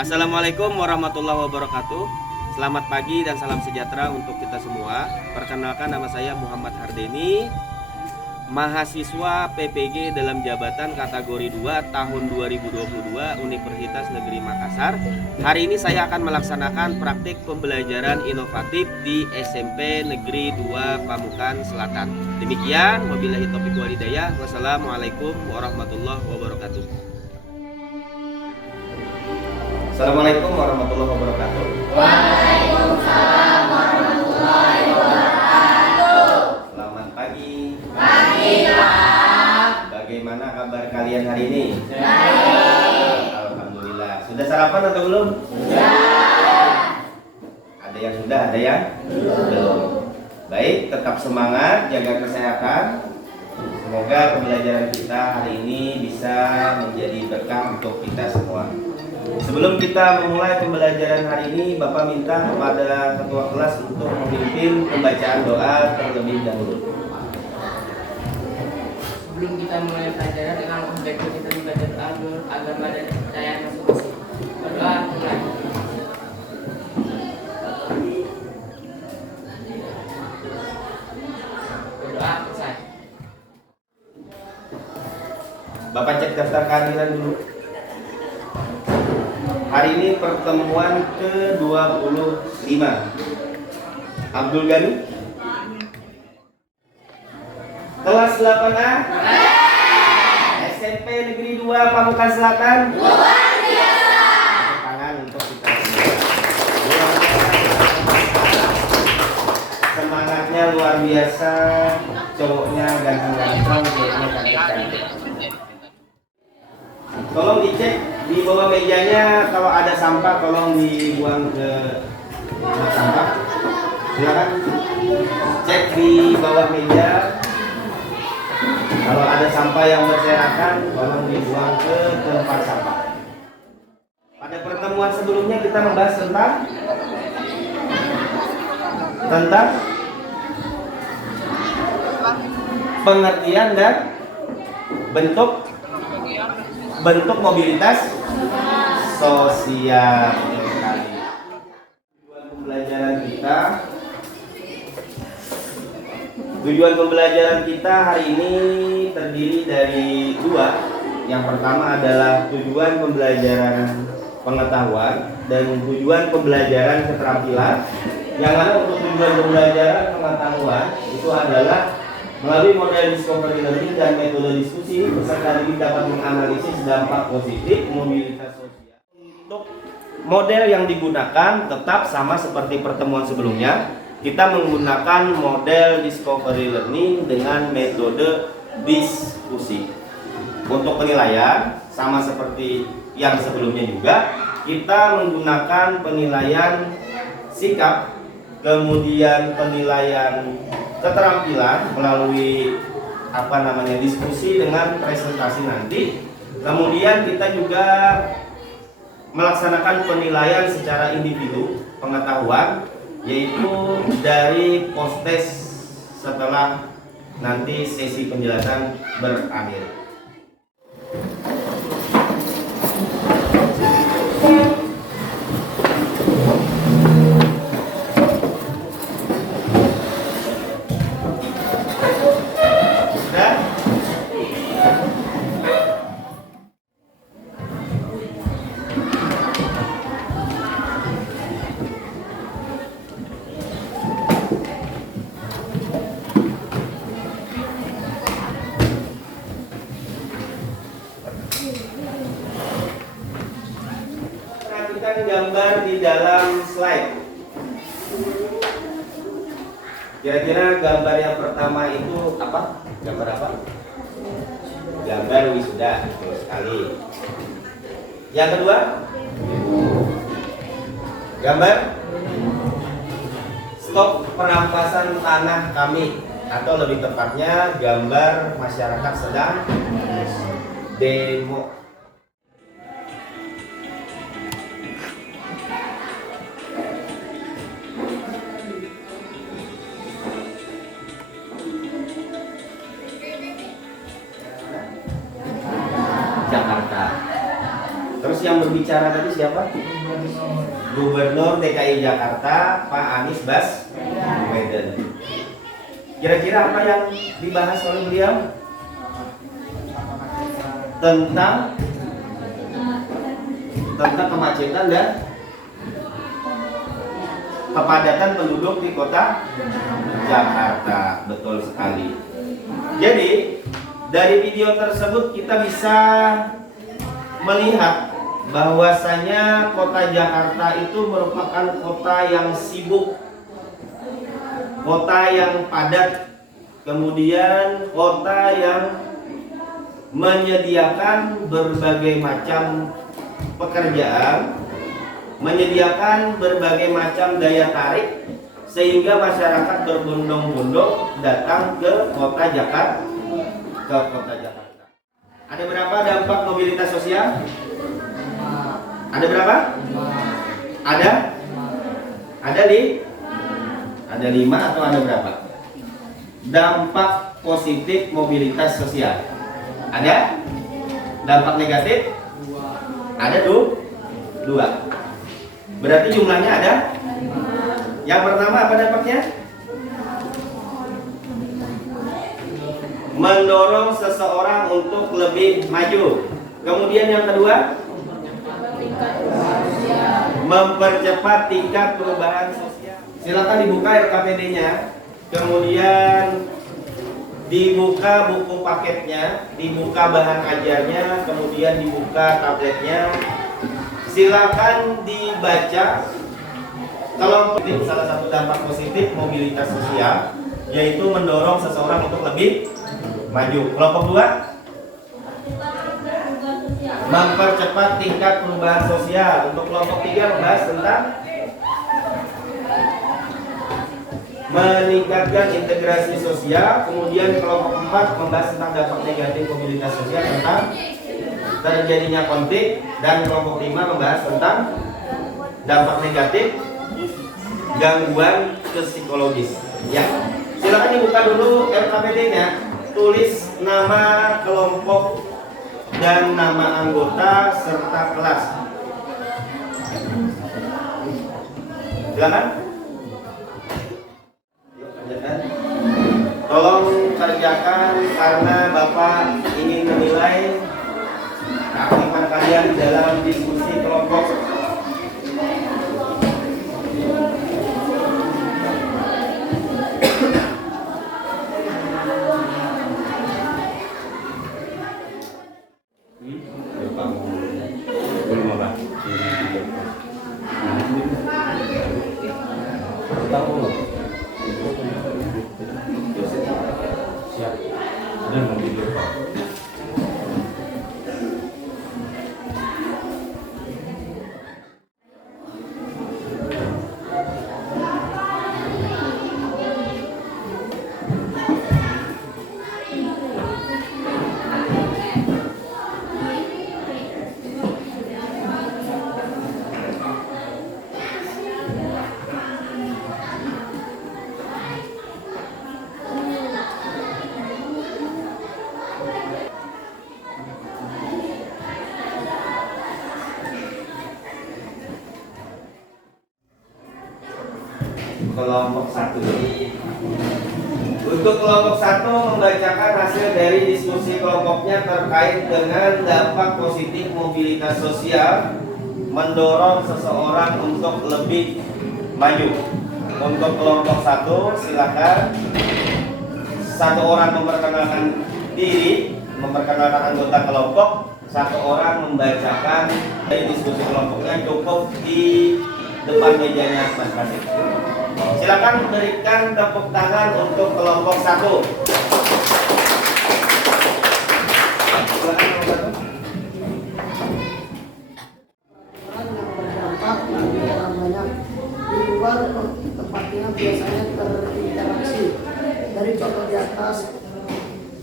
Assalamualaikum warahmatullahi wabarakatuh. Selamat pagi dan salam sejahtera untuk kita semua. Perkenalkan, nama saya Muhammad Hardeni, mahasiswa PPG dalam jabatan kategori 2 tahun 2022 Universitas Negeri Makassar. Hari ini saya akan melaksanakan praktik pembelajaran inovatif di SMP Negeri 2 Pamukan Selatan. Demikian, wabillahi taufiq wal hidayah. Wassalamualaikum warahmatullahi wabarakatuh. Assalamualaikum warahmatullahi wabarakatuh. Waalaikumsalam warahmatullahi wabarakatuh. Selamat pagi. Pagi, Pak. Bagaimana kabar kalian hari ini? Baik. Alhamdulillah. Sudah sarapan atau belum? Sudah. Ada yang sudah, ada yang belum. Baik, tetap semangat, jaga kesehatan. Semoga pembelajaran kita hari ini bisa menjadi berkah untuk kita semua. Sebelum kita memulai pembelajaran hari ini, Bapak minta kepada ketua kelas untuk memimpin pembacaan doa terlebih dahulu. Sebelum kita mulai pelajaran, dengan baiknya kita membaca doa agar ada kepercayaan masing-masing. Berdoa mulai. Berdoa selesai. Bapak cek daftar kehadiran dulu. Hari ini pertemuan ke-25. Abdul Ghani. Kelas 8A. SMP Negeri 2 Pamukan Selatan. Luar biasa. Tepuk tangan untuk kita semua. Semangatnya luar biasa. Cowoknya ganteng-ganteng, ceweknya cantik-cantik. Tolong dicek di bawah mejanya, kalau ada sampah tolong dibuang ke tempat sampah. Silakan cek di bawah meja. Kalau ada sampah yang berserakan tolong dibuang ke tempat sampah. Pada pertemuan sebelumnya kita membahas tentang pengertian dan bentuk mobilitas sosial. Tujuan pembelajaran kita hari ini terdiri dari dua. Yang pertama adalah tujuan pembelajaran pengetahuan dan tujuan pembelajaran keterampilan. Yang mana untuk tujuan pembelajaran pengetahuan itu adalah melalui model discovery learning dan metode diskusi, peserta didik dapat menganalisis dampak positif mobilitas sosial. Untuk model yang digunakan tetap sama seperti pertemuan sebelumnya. Kita menggunakan model discovery learning dengan metode diskusi. Untuk penilaian sama seperti yang sebelumnya juga, kita menggunakan penilaian sikap, kemudian penilaian keterampilan melalui diskusi dengan presentasi nanti. Kemudian kita juga melaksanakan penilaian secara individu pengetahuan, yaitu dari post test setelah nanti sesi penjelasan berakhir. Perhatikan gambar di dalam slide. Kira-kira gambar yang pertama itu apa? Gambar apa? Gambar wisuda, betul sekali. Yang kedua? Gambar stop perampasan tanah kami, atau lebih tepatnya gambar masyarakat sedang demo. Jakarta. Terus Terus yang berbicara tadi siapa? Gubernur DKI Jakarta Pak Anies Baswedan. Kira-kira apa yang dibahas oleh beliau? Tentang kemacetan dan kepadatan penduduk di kota Jakarta. Betul sekali. Jadi dari video tersebut kita bisa melihat bahwasanya kota Jakarta itu merupakan kota yang sibuk, kota yang padat, kemudian kota yang menyediakan berbagai macam pekerjaan, menyediakan berbagai macam daya tarik, sehingga masyarakat berbondong-bondong datang ke kota Jakarta. Ada berapa dampak mobilitas sosial? Ada berapa? Ada? Ada 5 atau ada berapa? Dampak positif mobilitas sosial. Ada? Dampak negatif? Ada 2. Berarti jumlahnya ada? Yang pertama apa dampaknya? Mendorong seseorang untuk lebih maju. Kemudian yang kedua, mempercepat tingkat perubahan sosial. Silakan dibuka RKPD-nya. Kemudian dibuka buku paketnya, dibuka bahan ajarnya, kemudian dibuka tabletnya. Silakan dibaca. Kalau salah satu dampak positif mobilitas sosial yaitu mendorong seseorang untuk lebih maju. Kelompok 2, mempercepat tingkat perubahan sosial. Untuk kelompok 3 membahas tentang meningkatkan integrasi sosial. Kemudian kelompok 4 membahas tentang dampak negatif mobilitas sosial, tentang terjadinya konflik. Dan kelompok 5 membahas tentang dampak negatif gangguan psikologis. Ya, silakan dibuka dulu RKPD-nya. Tulis nama kelompok dan nama anggota serta kelas. Silakan. Tolong kerjakan karena Bapak ingin menilai keaktifan kalian dalam diskusi kelompok. Kelompok 1. Untuk kelompok 1 membacakan hasil dari diskusi kelompoknya terkait dengan dampak positif mobilitas sosial mendorong seseorang untuk lebih maju. Untuk kelompok 1 silakan satu orang memperkenalkan diri, memperkenalkan anggota kelompok, satu orang membacakan dari diskusi kelompoknya, cukup di depan mejanya masing-masing. Silakan berikan tepuk tangan untuk kelompok 1. Silakan kelompok 1. Yang berdampak bagi orang banyak di luar tempatnya biasanya terinteraksi. Dari contoh di atas,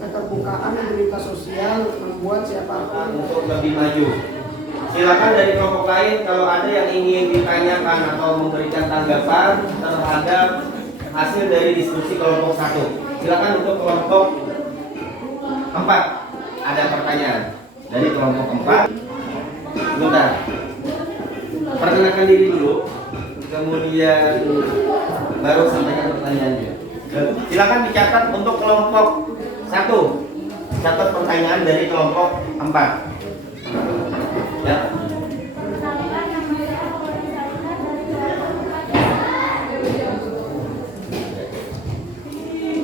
keterbukaan mobilitas sosial membuat siapapun untuk lebih maju. Silakan dari kelompok lain kalau ada yang ingin ditanyakan atau memberikan tanggapan terhadap hasil dari diskusi kelompok 1. Silakan untuk kelompok 4. Ada pertanyaan dari kelompok 4. Sebentar. Perkenalkan diri dulu, kemudian baru sampaikan pertanyaannya. Silakan dicatat untuk kelompok 1. Catat pertanyaan dari kelompok 4. Ya.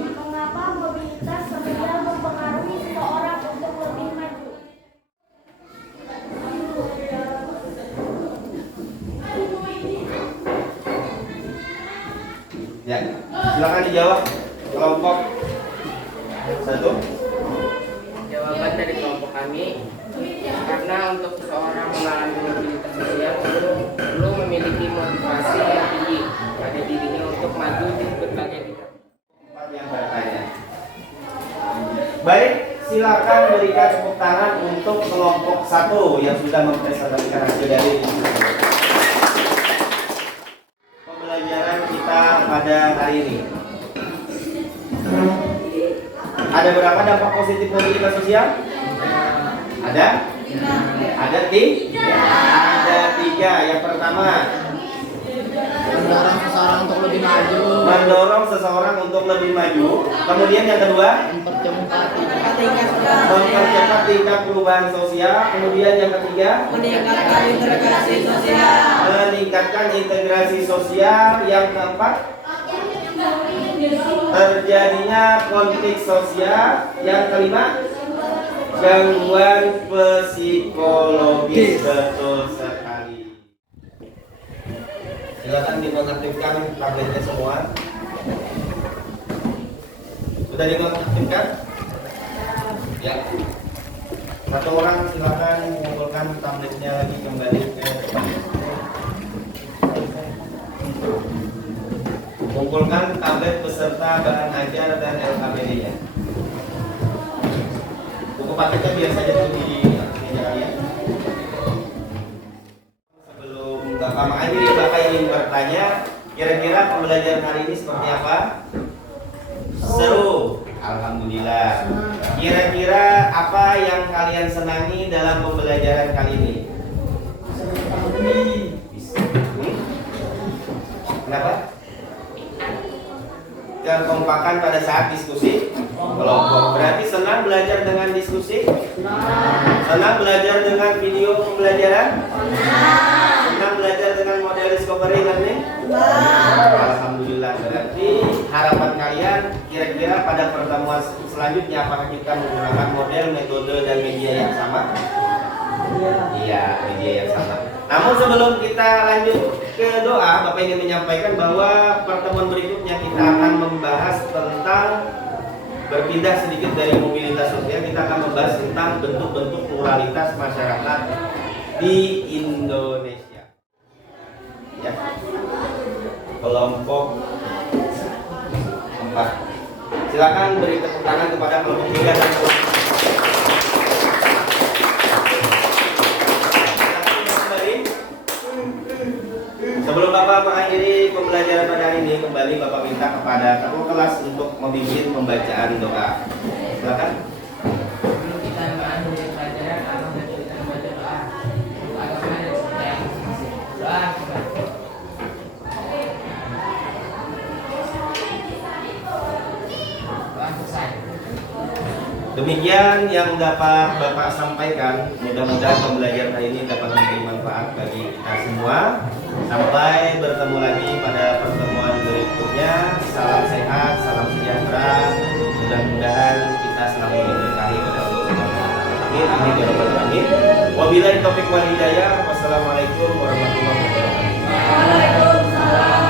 Mengapa mobilitas sosial mempengaruhi seseorang untuk lebih maju? Ya, silakan dijawab kelompok 1. Jawaban dari kelompok kami, karena untuk seseorang mengalami mobilitas sosial perlu memiliki motivasi yang tinggi pada dirinya untuk maju di berbagai bidang. Yang bertanya. Baik, silakan berikan tepuk tangan untuk kelompok 1 yang sudah mempresentasikan hasil dari pembelajaran kita pada hari ini. Ada berapa dampak positif mobilitas sosial? Ada? Ada tiga. Ada 3. Yang pertama, mendorong seseorang untuk lebih maju, mendorong seseorang untuk lebih maju. Kemudian yang kedua, mempercepat mempercepat tingkat perubahan sosial. Kemudian yang ketiga, meningkatkan integrasi sosial, meningkatkan integrasi sosial. Yang keempat, terjadinya konflik sosial. Yang kelima, gangguan psikologis. Betul sekali. Silakan dinonaktifkan tabletnya semua. Sudah dinonaktifkan? Ya. Satu orang silakan mengumpulkan tabletnya lagi kembali ke depan. Kumpulkan tablet beserta bahan ajar dan LKPD-nya. Buku patetnya biar saja dulu di meja kalian. Sebelum Bapak mengakhiri, Bapak ingin bertanya, kira-kira pembelajaran hari ini seperti apa? Seru. Alhamdulillah. Kira-kira apa yang kalian senangi dalam pembelajaran kali ini? Kenapa? Kekompakan pada saat diskusi kelompok. Berarti senang belajar dengan diskusi? Senang belajar dengan video pembelajaran? Senang belajar dengan model discovery learning? Alhamdulillah. Berarti harapan kalian kira-kira pada pertemuan selanjutnya apakah kita menggunakan model, metode, dan media yang sama? Iya, media yang sama. Namun sebelum kita lanjut ke doa, Bapak ingin menyampaikan bahwa pertemuan berikutnya kita akan membahas tentang berpindah sedikit dari mobilitas sosial. Kita akan membahas tentang bentuk-bentuk pluralitas masyarakat di Indonesia. Ya. Kelompok 4. Silakan beri tepuk tangan kepada kelompok 3 dan kelompok 4. Sebelum Bapak mengakhiri pembelajaran pada hari ini, kembali Bapak minta kepada ketua kelas untuk memimpin pembacaan doa. Silakan. Sebelum kita mengakhiri pelajaran, kita membaca doa untuk agama dan seperti doa kita. Doa selesai. Demikian yang dapat Bapak sampaikan. Mudah-mudahan pembelajaran hari ini dapat memberi manfaat bagi kita semua. Sampai bertemu lagi pada pertemuan berikutnya. Salam sehat, salam sejahtera. Mudah-mudahan kita selalu diberkahi oleh Allah Subhanahu wa taala. Amin amin ya rabbal alamin. Wabillahi taufiq wal hidayah. Wassalamualaikum warahmatullahi wabarakatuh. Waalaikumsalam.